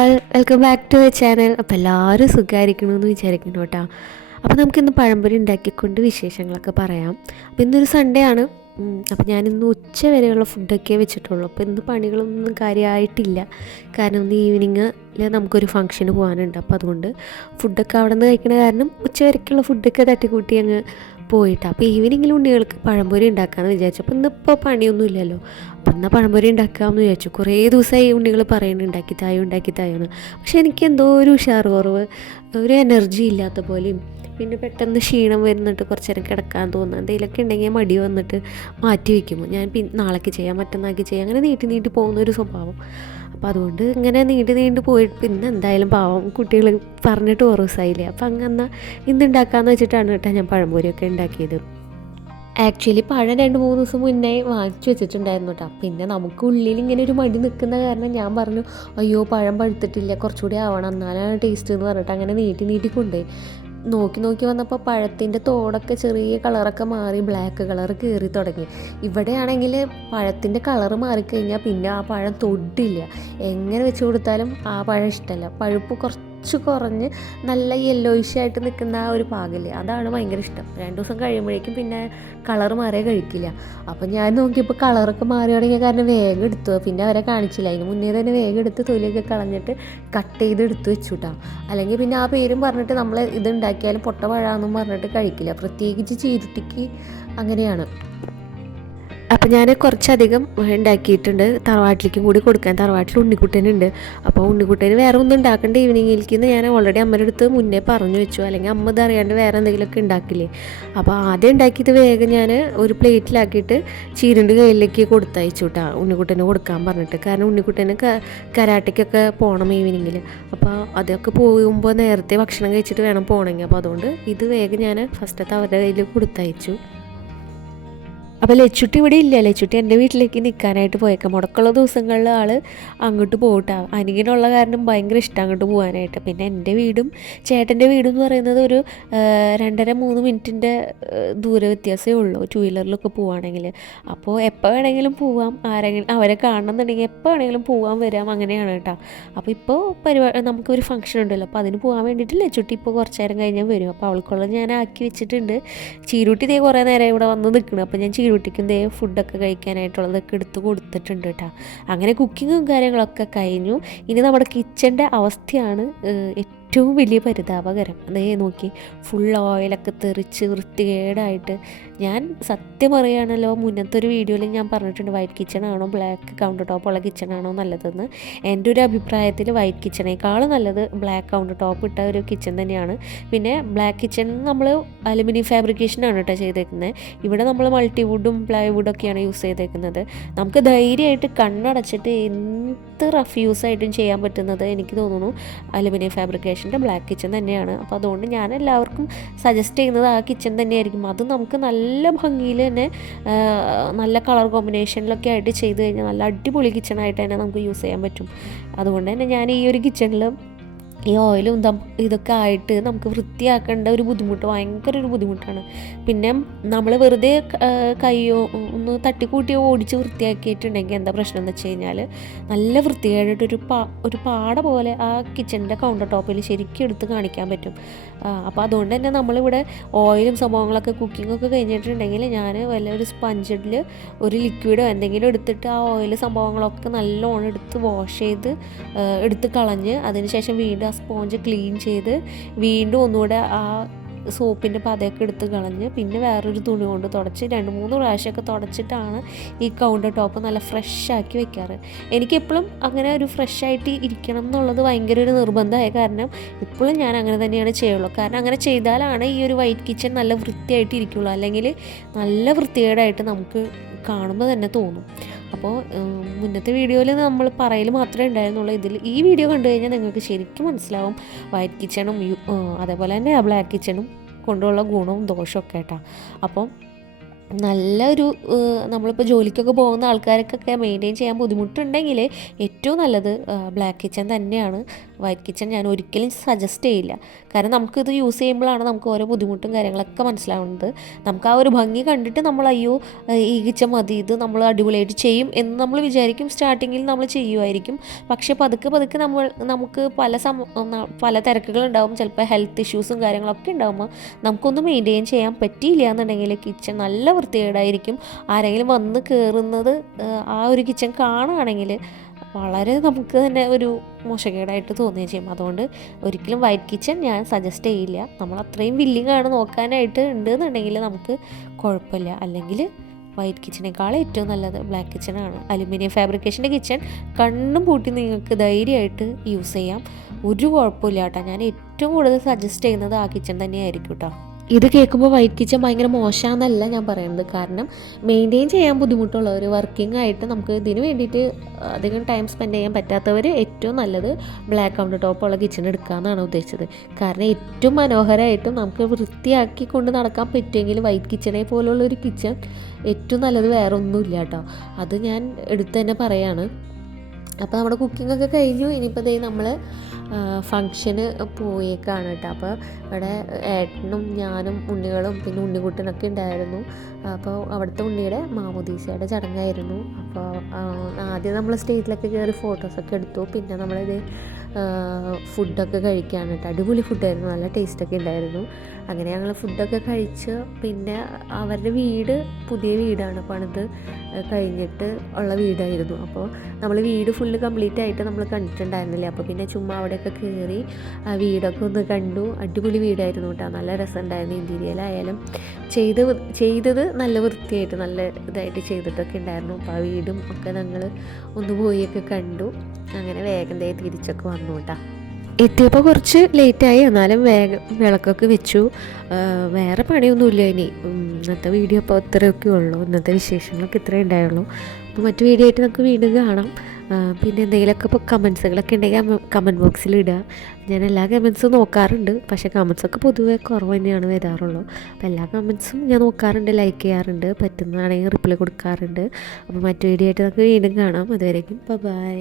All welcome back to channel അപ്പോൾ എല്ലാവരും സുഖമായിരിക്കണമെന്ന് വിചാരിക്കുന്നു കേട്ടോ. അപ്പോൾ നമുക്കിന്ന് പഴംപൊരി ഉണ്ടാക്കിക്കൊണ്ട് വിശേഷങ്ങളൊക്കെ പറയാം. അപ്പോൾ ഇന്നൊരു സൺഡേ ആണ്. അപ്പോൾ ഞാനിന്ന് ഉച്ച വരെയുള്ള ഫുഡൊക്കെ വെച്ചിട്ടുള്ളൂ. അപ്പോൾ ഇന്ന് പണികളൊന്നും കാര്യമായിട്ടില്ല കാരണം ഇന്ന് ഈവനിങ്ങിൽ നമുക്കൊരു ഫംഗ്ഷന് പോകാനുണ്ട് അപ്പോൾ അതുകൊണ്ട് ഫുഡൊക്കെ അവിടെ നിന്ന് കഴിക്കണ കാരണം ഉച്ച വരയ്ക്കുള്ള ഫുഡൊക്കെ തട്ടിക്കൂട്ടി അങ്ങ് പോയിട്ട്. അപ്പോൾ ഈവനിങ്ങിൽ ഉണ്ണികൾക്ക് പഴംപൊരി ഉണ്ടാക്കാമെന്ന് വിചാരിച്ചു. അപ്പോൾ ഇന്നിപ്പോൾ പണിയൊന്നും ഇല്ലല്ലോ അപ്പം എന്നാൽ പഴംപൊരി ഉണ്ടാക്കാമെന്ന് വിചാരിച്ചു. കുറേ ദിവസമായി ഉണ്ണികൾ പറയുന്നുണ്ട് ഉണ്ടാക്കി തായോ ഉണ്ടാക്കി തായോന്ന് പക്ഷെ എനിക്ക് എന്തോ ഒരു ഉഷാർ കുറവ് ഒരു എനർജി ഇല്ലാത്ത പോലെയും പിന്നെ പെട്ടെന്ന് ക്ഷീണം വരുന്നിട്ട് കുറച്ച് നേരം കിടക്കാൻ തോന്നുന്നു. എന്തെങ്കിലുമൊക്കെ ഉണ്ടെങ്കിൽ മടി വന്നിട്ട് മാറ്റി വയ്ക്കുമ്പോൾ ഞാൻ പിന്നെ നാളേക്ക് ചെയ്യാം മറ്റന്നാൾക്ക് ചെയ്യാം. അങ്ങനെ നീട്ടി നീട്ടി പോകുന്ന ഒരു സ്വഭാവം. അപ്പോൾ അതുകൊണ്ട് ഇങ്ങനെ നീണ്ടു നീണ്ടു പോയിട്ട് പിന്നെ എന്തായാലും പാവം കുട്ടികൾ പറഞ്ഞിട്ട് ഓരോ ദിവസമായില്ലേ അപ്പം അങ്ങനെ ഇന്ന് വെച്ചിട്ടാണ് കേട്ടോ ഞാൻ പഴംപൊരിയൊക്കെ ഉണ്ടാക്കിയത് ആക്ച്വലി പഴം രണ്ട് മൂന്ന് ദിവസം മുന്നേ വാങ്ങിച്ചു വെച്ചിട്ടുണ്ടായിരുന്നു കേട്ടോ. പിന്നെ നമുക്ക് ഉള്ളിൽ ഇങ്ങനെ ഒരു മടി നിൽക്കുന്ന കാരണം ഞാൻ പറഞ്ഞു അയ്യോ പഴം പഴുത്തിട്ടില്ല കുറച്ചുകൂടി ആവണം എന്നാലാണ് ടേസ്റ്റ് എന്ന് പറഞ്ഞിട്ട് അങ്ങനെ നീട്ടി നീട്ടി കൊണ്ടുപോയി. നോക്കി നോക്കി വന്നപ്പോൾ പഴത്തിന്റെ തോടൊക്കെ ചെറിയ കളറൊക്കെ മാറി ബ്ലാക്ക് കളർ കയറി തുടങ്ങി. ഇവിടെയാണെങ്കിൽ പഴത്തിന്റെ കളർ മാറിക്കഴിഞ്ഞാൽ പിന്നെ ആ പഴം തൊട്ടില്ല എങ്ങനെ വെച്ച് കൊടുത്താലും ആ പഴം ഇഷ്ടമല്ല പഴുപ്പ് കുറച്ച് കുറഞ്ഞ് നല്ല യെല്ലോയിഷ് ആയിട്ട് നിൽക്കുന്ന ആ ഒരു പാകില്ലേ അതാണ് ഭയങ്കര ഇഷ്ടം. രണ്ട് ദിവസം കഴിയുമ്പോഴേക്കും പിന്നെ കളർ മാറിയേ കഴിക്കില്ല. അപ്പം ഞാൻ നോക്കിയപ്പോൾ കളറൊക്കെ മാറി തുടങ്ങിയ കാരണം വേഗം എടുത്തു. പിന്നെ അവരെ കാണിച്ചില്ല. അതിന് മുന്നേ തന്നെ വേഗം എടുത്ത് തൊലിയൊക്കെ കളഞ്ഞിട്ട് കട്ട് ചെയ്ത് എടുത്ത് വെച്ചു അല്ലെങ്കിൽ പിന്നെ ആ പേരും പറഞ്ഞിട്ട് നമ്മൾ ഇത് ഉണ്ടാക്കിയാലും പൊട്ട പഴാന്നും പറഞ്ഞിട്ട് കഴിക്കില്ല. പ്രത്യേകിച്ച് ചീരുട്ടിക്ക് അങ്ങനെയാണ്. അപ്പം ഞാൻ കുറച്ചധികം ഉണ്ടാക്കിയിട്ടുണ്ട്. തറവാട്ടിലേക്കും കൂടി കൊടുക്കാൻ. തറവാട്ടിൽ ഉണ്ണിക്കുട്ടനുണ്ട്. അപ്പോൾ ഉണ്ണിക്കുട്ടന് വേറെ ഒന്നും ഉണ്ടാക്കേണ്ട ഈവനിങ്ങിലേക്ക് ഞാൻ ഓൾറെഡി അമ്മയുടെ അടുത്ത് മുന്നേ പറഞ്ഞു വെച്ചു. അല്ലെങ്കിൽ അമ്മ ഇത് അറിയാണ്ട് വേറെ എന്തെങ്കിലുമൊക്കെ ഉണ്ടാക്കില്ലേ. അപ്പോൾ ആദ്യം ഉണ്ടാക്കിയത് വേഗം ഞാൻ ഒരു പ്ലേറ്റിലാക്കിയിട്ട് ചീരന്റെ കയ്യിലേക്ക് കൊടുത്തയച്ചു കേട്ടോ ഉണ്ണിക്കുട്ടന് കൊടുക്കാൻ പറഞ്ഞിട്ട്. കാരണം ഉണ്ണിക്കുട്ടന് കരാട്ടയ്ക്കൊക്കെ പോകണം ഈവനിങ്ങിൽ അപ്പോൾ അതൊക്കെ പോകുമ്പോൾ നേരത്തെ ഭക്ഷണം കഴിച്ചിട്ട് വേണം പോകണമെങ്കിൽ അപ്പോൾ അതുകൊണ്ട് ഇത് വേഗം ഞാൻ ഫസ്റ്റത്തെ അവരുടെ കയ്യിൽ കൊടുത്തയച്ചു. അപ്പോൾ ലച്ചുട്ടി ഇവിടെ ഇല്ല. ലച്ചുട്ടി എന്റെ വീട്ടിലേക്ക് നിൽക്കാനായിട്ട് പോയേക്കാം. മുടക്കുള്ള ദിവസങ്ങളിൽ ആൾ അങ്ങോട്ട് പോകട്ടെ അനിയനുള്ള കാരണം ഭയങ്കര ഇഷ്ടം അങ്ങോട്ട് പോകാനായിട്ട് പിന്നെ എന്റെ വീടും ചേട്ടന്റെ വീടും എന്ന് പറയുന്നത് ഒരു രണ്ടര മൂന്ന് മിനിറ്റിന്റെ ദൂര വ്യത്യാസമേ ഉള്ളൂ. ടു വീലറിലൊക്കെ പോവുകയാണെങ്കിൽ അപ്പോൾ എപ്പോൾ വേണമെങ്കിലും പോവാം. ആരെങ്കിലും അവരെ കാണണമെന്നുണ്ടെങ്കിൽ എപ്പോൾ വേണമെങ്കിലും പോകാൻ വരാം. അങ്ങനെയാണ് കേട്ടോ. അപ്പോൾ ഇപ്പോൾ പരിപാടി നമുക്കൊരു ഫംഗ്ഷൻ ഉണ്ടല്ലോ. അപ്പോൾ അതിന് പോകാൻ വേണ്ടിയിട്ട് ലച്ചുട്ടി ഇപ്പോൾ കുറച്ച് നേരം കഴിഞ്ഞാൽ വരും. അപ്പോൾ അവൾക്കുള്ളത് ഞാൻ ആക്കി വെച്ചിട്ടുണ്ട്. ചീരുട്ടി ഇതേ കുറേ നേരം ഇവിടെ വന്ന് നിൽക്കണം. അപ്പോൾ ഞാൻ ചീരുട്ടിക്കും ദേ ഫുഡൊക്കെ കഴിക്കാനായിട്ടുള്ളതൊക്കെ എടുത്ത് കൊടുത്തിട്ടുണ്ട് കേട്ടോ. അങ്ങനെ കുക്കിങ്ങും കാര്യങ്ങളൊക്കെ കഴിഞ്ഞു. ഇനി നമ്മുടെ കിച്ചന്റെ അവസ്ഥയാണ് ഏറ്റവും വലിയ പരിതാപകരം. അതേ നോക്കി. ഫുൾ ഓയിലൊക്കെ തെറിച്ച് വൃത്തികേടായിട്ട്. ഞാൻ സത്യം പറയുകയാണല്ലോ മുന്നത്തെ ഒരു വീഡിയോയിൽ ഞാൻ പറഞ്ഞിട്ടുണ്ട് വൈറ്റ് കിച്ചൺ ആണോ ബ്ലാക്ക് കൗണ്ടർ ടോപ്പ് ഉള്ള കിച്ചൺ ആണോ നല്ലതെന്ന്. എന്റെ ഒരു അഭിപ്രായത്തിൽ വൈറ്റ് കിച്ചണേക്കാളും നല്ലത് ബ്ലാക്ക് കൗണ്ടർ ടോപ്പ് ഇട്ട ഒരു കിച്ചൺ തന്നെയാണ്. പിന്നെ ബ്ലാക്ക് കിച്ചൺ നമ്മൾ അലുമിനിയം ഫാബ്രിക്കേഷനാണ് കേട്ടോ ചെയ്തേക്കുന്നത്. ഇവിടെ നമ്മൾ മൾട്ടിവുഡും പ്ലൈവുഡൊക്കെയാണ് യൂസ് ചെയ്തേക്കുന്നത്. നമുക്ക് ധൈര്യമായിട്ട് കണ്ണടച്ചിട്ട് എന്ത് റഫ് യൂസായിട്ടും ചെയ്യാൻ പറ്റുന്നത് എനിക്ക് തോന്നുന്നു അലുമിനിയം ഫാബ്രിക്കേഷന്റെ ബ്ലാക്ക് കിച്ചൺ തന്നെയാണ്. അപ്പോൾ അതുകൊണ്ട് ഞാൻ എല്ലാവർക്കും സജസ്റ്റ് ചെയ്യുന്നത് ആ കിച്ചൺ തന്നെയായിരിക്കും. അത് നമുക്ക് നല്ല ഭംഗിയിൽ തന്നെ നല്ല കളർ കോമ്പിനേഷനിലൊക്കെ ആയിട്ട് ചെയ്ത് കഴിഞ്ഞാൽ നല്ല അടിപൊളി കിച്ചണായിട്ട് തന്നെ നമുക്ക് യൂസ് ചെയ്യാൻ പറ്റും. അതുകൊണ്ട് തന്നെ ഞാൻ ഈ ഒരു കിച്ചണിൽ ഈ ഓയിലും ദം ഇതൊക്കെ ആയിട്ട് നമുക്ക് വൃത്തിയാക്കേണ്ട ഒരു ബുദ്ധിമുട്ട് ഭയങ്കര ഒരു ബുദ്ധിമുട്ടാണ്. പിന്നെ നമ്മൾ വെറുതെ കയ്യോ ഒന്ന് തട്ടിക്കൂട്ടിയോ ഓടിച്ച് വൃത്തിയാക്കിയിട്ടുണ്ടെങ്കിൽ എന്താ പ്രശ്നം എന്ന് വെച്ച് കഴിഞ്ഞാൽ നല്ല വൃത്തികേടായിട്ടൊരു പാ ഒരു പാട പോലെ ആ കിച്ചണിന്റെ കൗണ്ടർ ടോപ്പിൽ ശരിക്കും എടുത്ത് കാണിക്കാൻ പറ്റും. അപ്പോൾ അതുകൊണ്ട് തന്നെ നമ്മളിവിടെ ഓയിലും സംഭവങ്ങളൊക്കെ കുക്കിങ്ങൊക്കെ കഴിഞ്ഞിട്ടുണ്ടെങ്കിൽ ഞാൻ വല്ല ഒരു സ്പഞ്ചിൽ ഒരു ലിക്വിഡോ എന്തെങ്കിലും എടുത്തിട്ട് ആ ഓയിൽ സംഭവങ്ങളൊക്കെ നല്ലോണം എടുത്ത് വാഷ് ചെയ്ത് എടുത്ത് കളഞ്ഞ് അതിനുശേഷം വീണ്ടും ആ സ്പോഞ്ച് ക്ലീൻ ചെയ്ത് വീണ്ടും ഒന്നുകൂടെ ആ സോപ്പിന്റെ പതയൊക്കെ എടുത്ത് കളഞ്ഞ് പിന്നെ വേറൊരു തുണി കൊണ്ട് തുടച്ച് രണ്ട് മൂന്ന് പ്രാവശ്യമൊക്കെ തുടച്ചിട്ടാണ് ഈ കൗണ്ടർ ടോപ്പ് നല്ല ഫ്രഷ് ആക്കി വെക്കാറ്. എനിക്കെപ്പോഴും അങ്ങനെ ഒരു ഫ്രഷ് ആയിട്ട് ഇരിക്കണം എന്നുള്ളത് ഭയങ്കര ഒരു നിർബന്ധമായ കാരണം ഇപ്പോഴും ഞാൻ അങ്ങനെ തന്നെയാണ് ചെയ്യുള്ളൂ. കാരണം അങ്ങനെ ചെയ്താലാണ് ഈ ഒരു വൈറ്റ് കിച്ചൺ നല്ല വൃത്തിയായിട്ട് ഇരിക്കുള്ളൂ. അല്ലെങ്കിൽ നല്ല വൃത്തികേടായിട്ട് നമുക്ക് കാണുമ്പോൾ തന്നെ തോന്നും. അപ്പോൾ മുന്നത്തെ വീഡിയോയിൽ നമ്മൾ പറയൽ മാത്രമേ ഉണ്ടായിരുന്നുള്ളൂ. ഇതിൽ ഈ വീഡിയോ കണ്ടു കഴിഞ്ഞാൽ നിങ്ങൾക്ക് ശരിക്കും മനസ്സിലാവും. വൈറ്റ് കിച്ചണും അതേപോലെ തന്നെ ബ്ലാക്ക് കിച്ചണും കൊണ്ടുള്ള ഗുണവും ദോഷമൊക്കെ കേട്ടോ അപ്പം നല്ലൊരു നമ്മളിപ്പോൾ ജോലിക്കൊക്കെ പോകുന്ന ആൾക്കാർക്കൊക്കെ മെയിന്റെയിൻ ചെയ്യാൻ ബുദ്ധിമുട്ടുണ്ടെങ്കിൽ ഏറ്റവും നല്ലത് ബ്ലാക്ക് കിച്ചൺ തന്നെയാണ്. വൈറ്റ് കിച്ചൺ ഞാൻ ഒരിക്കലും സജസ്റ്റ് ചെയ്യില്ല. കാരണം നമുക്കിത് യൂസ് ചെയ്യുമ്പോഴാണ് നമുക്ക് ഓരോ ബുദ്ധിമുട്ടും കാര്യങ്ങളൊക്കെ മനസ്സിലാവുന്നത്. നമുക്ക് ആ ഒരു ഭംഗി കണ്ടിട്ട് നമ്മൾ അയ്യോ ഈ കിച്ചൺ മതി ഇത് നമ്മൾ അടിപൊളിയായിട്ട് ചെയ്യും എന്ന് നമ്മൾ വിചാരിക്കും. സ്റ്റാർട്ടിങ്ങിൽ നമ്മൾ ചെയ്യുമായിരിക്കും പക്ഷേ പതുക്കെ പതുക്കെ നമ്മൾ നമുക്ക് പല സം പല തിരക്കുകളുണ്ടാവും ചിലപ്പോൾ ഹെൽത്ത് ഇഷ്യൂസും കാര്യങ്ങളൊക്കെ ഉണ്ടാകുമ്പോൾ നമുക്കൊന്ന് മെയിന്റെയിൻ ചെയ്യാൻ പറ്റിയില്ല എന്നുണ്ടെങ്കിൽ കിച്ചൺ നല്ല വൃത്തികേടായിരിക്കും. ആരെങ്കിലും വന്ന് കയറുന്നത് ആ ഒരു കിച്ചൺ കാണുകയാണെങ്കിൽ വളരെ നമുക്ക് തന്നെ ഒരു മോശക്കേടായിട്ട് തോന്നുകയും ചെയ്യും. അതുകൊണ്ട് ഒരിക്കലും വൈറ്റ് കിച്ചൺ ഞാൻ സജസ്റ്റ് ചെയ്യില്ല. നമ്മൾ അത്രയും വില്ലിങ് ആണ് നോക്കാനായിട്ട് ഉണ്ട് എന്നുണ്ടെങ്കിൽ നമുക്ക് കുഴപ്പമില്ല. അല്ലെങ്കിൽ വൈറ്റ് കിച്ചണേക്കാൾ ഏറ്റവും നല്ലത് ബ്ലാക്ക് കിച്ചണാണ് അലുമിനിയം ഫാബ്രിക്കേഷന്റെ കിച്ചൺ കണ്ണും പൂട്ടി നിങ്ങൾക്ക് ധൈര്യമായിട്ട് യൂസ് ചെയ്യാം. ഒരു കുഴപ്പമില്ല കേട്ടോ. ഞാൻ ഏറ്റവും കൂടുതൽ സജസ്റ്റ് ചെയ്യുന്നത് ആ കിച്ചൺ തന്നെയായിരിക്കും കേട്ടോ. ഇത് കേൾക്കുമ്പോൾ വൈറ്റ് കിച്ചൺ ഭയങ്കര മോശമാണെന്നല്ല ഞാൻ പറയുന്നത്. കാരണം മെയിന്റെയിൻ ചെയ്യാൻ ബുദ്ധിമുട്ടുള്ള ഒരു വർക്കിംഗ് ആയിട്ട് നമുക്ക് ഇതിന് വേണ്ടിയിട്ട് അധികം ടൈം സ്പെൻഡ് ചെയ്യാൻ പറ്റാത്തവർ ഏറ്റവും നല്ലത് ബ്ലാക്ക് കൗണ്ടർ ടോപ്പുള്ള കിച്ചൺ എടുക്കാമെന്നാണ് ഉദ്ദേശിച്ചത്. കാരണം ഏറ്റവും മനോഹരമായിട്ടും നമുക്ക് വൃത്തിയാക്കി കൊണ്ട് നടക്കാൻ പറ്റുമെങ്കിൽ വൈറ്റ് കിച്ചണെ പോലുള്ള ഒരു കിച്ചൺ ഏറ്റവും നല്ലത് വേറെ ഒന്നുമില്ല കേട്ടോ. അത് ഞാൻ എടുത്തു തന്നെ പറയാണ്. അപ്പോൾ നമ്മുടെ കുക്കിംഗ് ഒക്കെ കഴിഞ്ഞു. ഇനിയിപ്പോൾ ദേ നമ്മൾ ഫങ്ഷന് പോയേക്കാണ് കേട്ടോ. അപ്പോൾ ഇവിടെ ഏട്ടനും ഞാനും ഉണ്ണികളും പിന്നെ ഉണ്ണിക്കുട്ടനൊക്കെ ഉണ്ടായിരുന്നു. അപ്പോൾ അവിടുത്തെ ഉണ്ണിയുടെ മാമുദീസയുടെ ചടങ്ങായിരുന്നു. അപ്പോൾ ആദ്യം നമ്മൾ സ്റ്റേജിലൊക്കെ കയറി ഫോട്ടോസൊക്കെ എടുത്തു. പിന്നെ നമ്മളിത് ഫുഡൊക്കെ കഴിക്കുകയാണ് കേട്ടോ. അടിപൊളി ഫുഡായിരുന്നു നല്ല ടേസ്റ്റൊക്കെ ഉണ്ടായിരുന്നു. അങ്ങനെ ഞങ്ങൾ ഫുഡൊക്കെ കഴിച്ച് പിന്നെ അവരുടെ വീട് പുതിയ വീടാണ്. പണിത് കഴിഞ്ഞിട്ട് ഉള്ള വീടായിരുന്നു. അപ്പോൾ നമ്മൾ വീട് ഫുള്ള് കംപ്ലീറ്റ് ആയിട്ട് നമ്മൾ കണ്ടിട്ടുണ്ടായിരുന്നില്ല? അപ്പോൾ പിന്നെ ചുമ്മാ അവിടെയൊക്കെ കയറി വീടൊക്കെ ഒന്ന് കണ്ടു. അടിപൊളി വീടായിരുന്നു കേട്ടോ. നല്ല രസമുണ്ടായിരുന്നു ഇന്റീരിയലായാലും ചെയ്ത് ചെയ്തത് നല്ല വൃത്തിയായിട്ട് നല്ല ഇതായിട്ട് ചെയ്തിട്ടൊക്കെ ഉണ്ടായിരുന്നു. അപ്പോൾ ആ വീടും ഒക്കെ ഞങ്ങൾ ഒന്ന് പോയൊക്കെ കണ്ടു. അങ്ങനെ വേഗം തിരിച്ചൊക്കെ വന്നു കേട്ടോ. എത്തിയപ്പോൾ കുറച്ച് ലേറ്റായി എന്നാലും വേഗം വിളക്കൊക്കെ വെച്ചു. വേറെ പണിയൊന്നുമില്ല ഇനി. ഇന്നത്തെ വീഡിയോ അപ്പോൾ ഇത്രയൊക്കെ ഉള്ളൂ. ഇന്നത്തെ വിശേഷങ്ങളൊക്കെ ഇത്രയേ ഉണ്ടായുള്ളൂ. അപ്പോൾ മറ്റു വീഡിയോ ആയിട്ട് നമുക്ക് വീണ്ടും കാണാം. പിന്നെ എന്തെങ്കിലുമൊക്കെ ഇപ്പോൾ കമൻസുകളൊക്കെ ഉണ്ടെങ്കിൽ കമന്റ് ബോക്സിൽ ഇടുക ഞാൻ എല്ലാ കമൻസും നോക്കാറുണ്ട്. പക്ഷേ കമൻസൊക്കെ പൊതുവേ കുറവ് തന്നെയാണ് വരാറുള്ളൂ. അപ്പോൾ എല്ലാ കമൻസും ഞാൻ നോക്കാറുണ്ട് ലൈക്ക് ചെയ്യാറുണ്ട് പറ്റുന്നതാണെങ്കിൽ റിപ്ലൈ കൊടുക്കാറുണ്ട്. അപ്പോൾ മറ്റു വീഡിയോ ആയിട്ട് നമുക്ക് വീണ്ടും കാണാം. അതുവരേക്കും ബൈ